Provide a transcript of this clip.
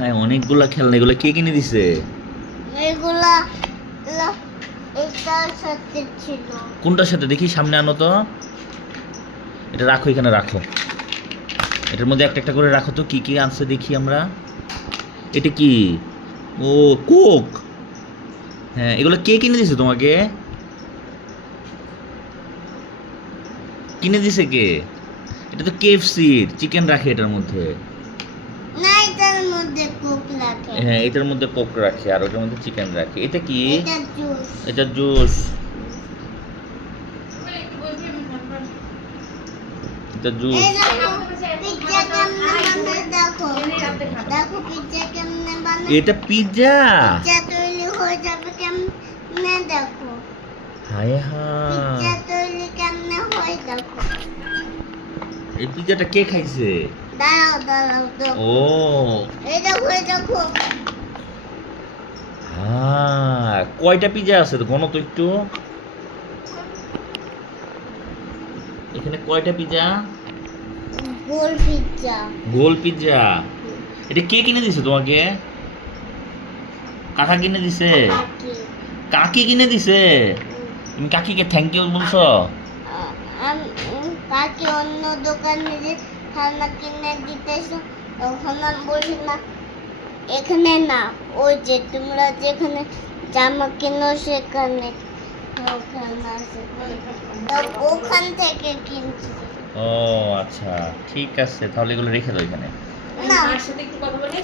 হায় অনেকগুলা খেলনা, এগুলো কে কিনে দিছে? এগুলা এটার সাথে ছিল। কোনটার সাথে দেখি, সামনে আনো তো। এটা রাখো, এখানে রাখো। এটার মধ্যে একটা একটা করে রাখো তো, কি কি আনছে দেখি আমরা। এটা কি? ও, কোক। হ্যাঁ, এগুলো কে কিনে দিছে তোমাকে? কিনে দিছে কে? এটা তো কেএফসির চিকেন রাখে এটার মধ্যে। না, এটার মধ্যে কোক রাখে। হ্যাঁ, এটার মধ্যে কোক রাখে আর ওটার মধ্যে চিকেন রাখে। এটা কি? এটা জুস। এটা জুস। এটা জুস। এই দেখো পিজ্জা কেমনে বানায়, দেখো দেখো পিজ্জা কেমনে বানায়। এটা পিৎজা। পিজ্জা তৈরি হয়ে যাবে কেমনে, দেখো হায় হায়, পিজ্জা তৈরি কেমনে হয় দেখো। এই পিৎজাটা কে খাইছে? দাঁড়াও দাঁড়াও দেখো। ও এই দেখো এই দেখো। হ্যাঁ, কয়টা পিৎজা আছে তো গণ তো একটু। এখানে কয়টা পিৎজা? গোল পিজ্জা। গোল পিৎজা। এটা কে কিনে দিছে তোমাকে? কাকা কিনে দিছে? বাকি কাকি কিনে দিছে? তুমি কাকিকে থ্যাংক ইউ বলছো? আমি কাকি অন্য দোকানে যে খানা কিনে দিতেছো, তখন আমি বলি না এখানে না, ওই যে তোমরা যেখানে জামা কিনো সেখানে, ওখানে আছে, তো ওখান থেকে কিনছি। ও আচ্ছা, ঠিক আছে, তাহলে এগুলো রেখে দাও এখানে। না মার সাথে একটু কথা বলি।